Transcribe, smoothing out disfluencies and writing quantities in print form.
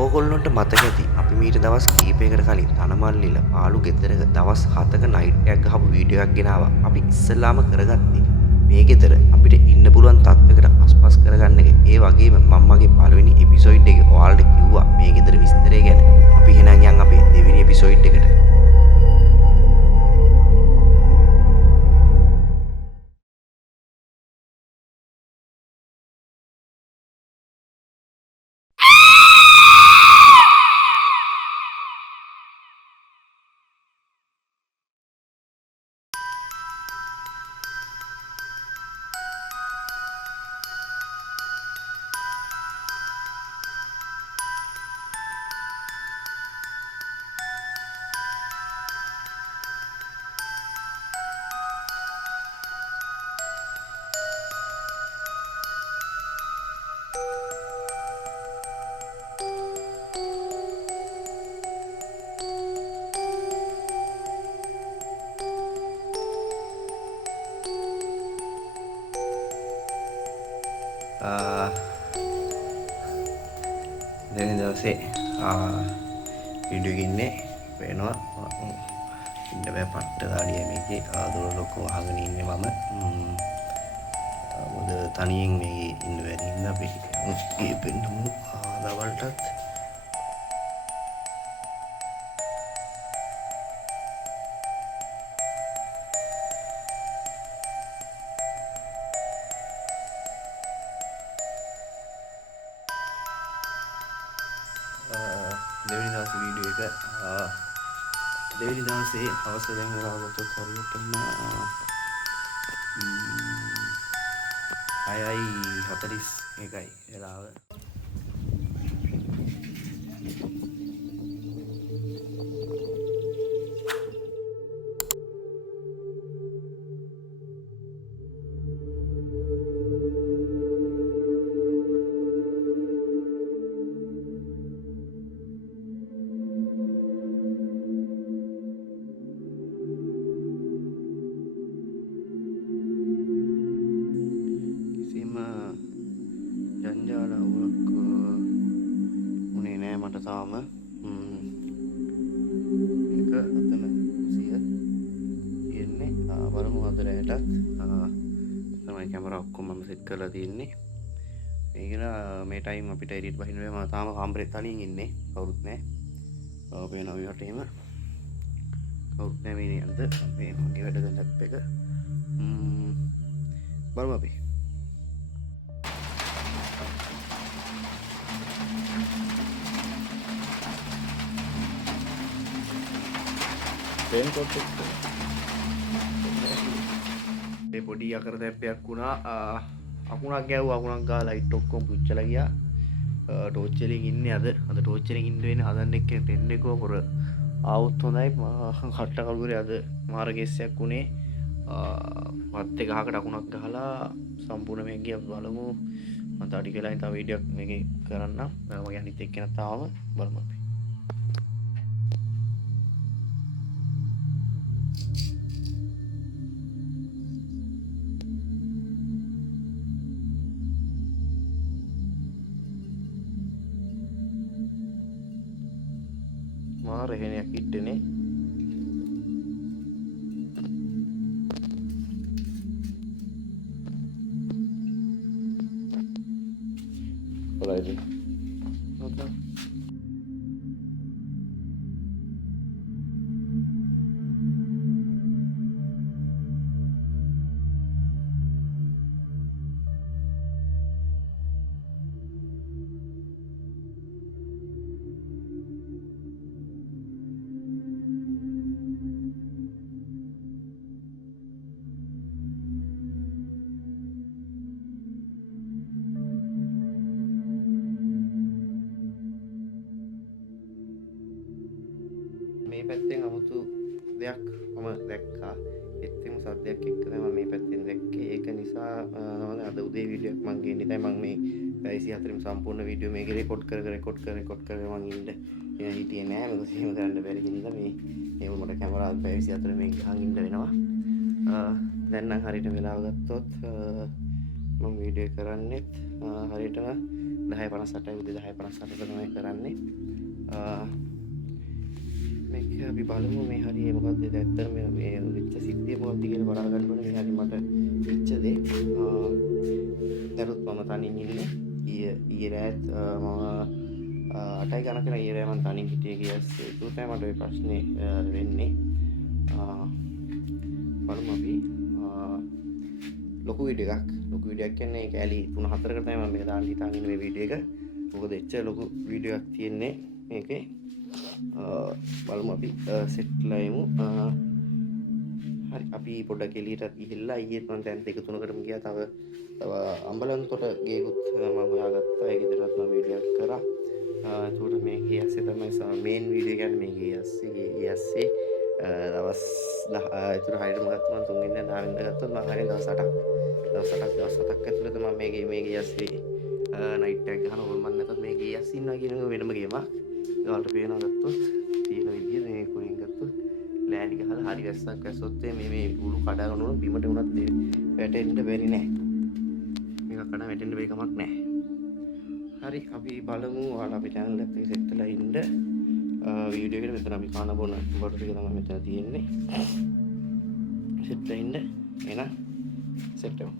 ඕගොල්ලොන්ට මතක ඇති අපි මීට දවස් කීපයකට කලින් තනමල්ලිල පාළු ගෙදරක දවස් 7ක නයිට් එකක් ගහපු වීඩියෝ එකක් ගෙනාවා. අපි ඉස්සෙල්ලාම කරගත්තේ මේ ගෙදර අපිට ඉන්න පුළුවන් තත්ත්වයකට අස්පස් කරගන්න එක. ඒ වගේම මම මගේ පළවෙනි එපිසෝඩ් එකේ ඔයාලට කිව්වා මේ ගෙදර විස්තරය ගැන. අපි එහෙනම් යන් අපේ දෙවෙනි එපිසෝඩ් එකට. දෙවෙනි දවසේ වීඩියෝ එකේ ඉන්නේ වෙනවා ඉන්න බෑ පට්ට දාඩිය මේකේ ආදොර ලොකෝ අහගෙන ඉන්නේ මම මොකද තනියෙන් මේකේ ඉන්න බැරි හින්දා අපි ගිහින් දවල්ටත් දෙවෙනි දවසේ වීඩියෝ එක දෙවෙනි දවසේ හවස දැන් වෙලා ගත්තොත් හරියටම 6:41යි වෙලාව. ජංජාල අවුලක් උනේ නෑ මට තාම. මේක අතන කුසිය තියෙන්නේ බලමු අදලයටත් තමයි කැමරා ඔක්කොම මම සෙට් කරලා තියෙන්නේ. මේකන මේ ටයිම් අපිට එඩිට් බහින්න බෑ. මම තාම කාමරේ තනියෙන් ඉන්නේ. කවුරුත් නෑ. පේනවා විවට එහෙම කවුරුත් නෑ මේ නේද මේ මගේ වැඩ දැන් ලැප් එක බලමු අපි. මේ පොඩි අකර දැප්පයක් වුණා. අකුණක් ගැව්වා. අකුණක් ගාලා ලයිට් ඔක්කොම පුච්චලා ගියා. ටෝච් එකෙන් ඉන්නේ අද ටෝච් එකෙන් ඉන්න වෙන්නේ හදන්න එක්ක ටෙන් එක පොර ආවුත් හොඳයි. කට්ට කලුරේ අද මාර කේසයක් උනේ. වත් එක ගහකට අකුණක් ගහලා සම්පූර්ණ මේක ගියා. බලමු මම තාඩි කියලා තව වීඩියෝ එකක් මේකේ කරන්න. මගේ අනිත් එක්කෙනා තාම බලමු අපි. මාර එහෙනයක් ඉඩනේ. හොඳයි. හොඳයි. මේ පැත්තෙන් 아무තු දෙයක් මම දැක්කා. එත්තෙම සද්දයක් එක්ක තමයි මම මේ පැත්තෙන් දැක්කේ. ඒක නිසා අද උදේ වීඩියෝ එකක් මම ගේන්නේ. දැන් මම මේ 24න් සම්පූර්ණ වීඩියෝ මේක රෙකෝඩ් කර මම ඉන්න හිටියේ නෑ. මොකද එහෙම කරන්න බැරි හින්දා මේ මට කැමරාව 24 මේක ගහන් ඉන්න වෙනවා. දැන් නම් හරියට වෙලාව ගත්තොත් මම වීඩියෝ කරන්නෙත් හරියටම 10:58යි උදේ 10:58ට තමයි කරන්නේ. මේක අපි බලමු මේ හරිය මොකක්ද ඇත්තටම මේ වෙච්ච සිද්ධිය මොකක්ද කියලා බලා ගන්න ඕනේ. මේ හරිය මට වෙච්ච දේ. දරුත් මම තනින් ඉන්නේ. ඊයේ රාත් මම 8යි ගණන් කරලා ඊයේ රාත් මම තනින් හිටියේ කියස් ඒක තමයි මට ওই ප්‍රශ්නේ වෙන්නේ. බලමු අපි ලොකු වීඩියෝ එකක් කියන්නේ කැලි 3-4කට තමයි මම මේක දාන්න හිතාගෙන ඉන්නේ මේ වීඩියෝ එක. මොකද එච්චර ලොකු වීඩියෝ එකක් තියෙන්නේ මේකේ. බලමු අපි සෙට්ලා යමු. හරි අපි පොඩ්ඩක් එළියට ගිහිල්ලා ඊයේ මම දැන් 2-3කටම ගියා. තව අම්බලන්තොට ගේකුත් මම හොයාගත්තා. ඒක විතරක් මම වීඩියෝ එකක් කරා. ඒකට මේ ගියස්සේ තමයි මේන් වීඩියෝ කියන්නේ මේ ගියස්සේ දවස් 10 ඒතර හරියටම ගත්තා මම 3 වෙනිදා 10 වෙනිදා ගත්තොත් මම හරිය දවස් 8ක් ඇතුළත මම මේ ගියස්සේ නයිට් එකක් ගහන ඕල්මන් නැතත් මේ ගියස්සේ ඉන්නවා කියන එක වෙනම ගේමක්. ඒකට පේනවා ගත්තොත් තියෙන විදිය මේ කොහෙන් ගත්තොත් ලෑලි ගහලා හරි වැස්සක් වැස්සොත් මේ උළු කඩාගෙන උනොත් බිමට උනත් වැටෙන්න බැරි නෑ. මේක කඩා වැටෙන්න බැරි කමක් නෑ. හරි අපි බලමු ඔයාලා අපි channel එකට සෙට් වෙලා ඉන්න. වීඩියෝ එකට මෙතන අපි කන බොන බොරු ටික තමයි මෙතන තියෙන්නේ. සෙට් වෙලා ඉන්න. එහෙනම් සෙට් වෙමු.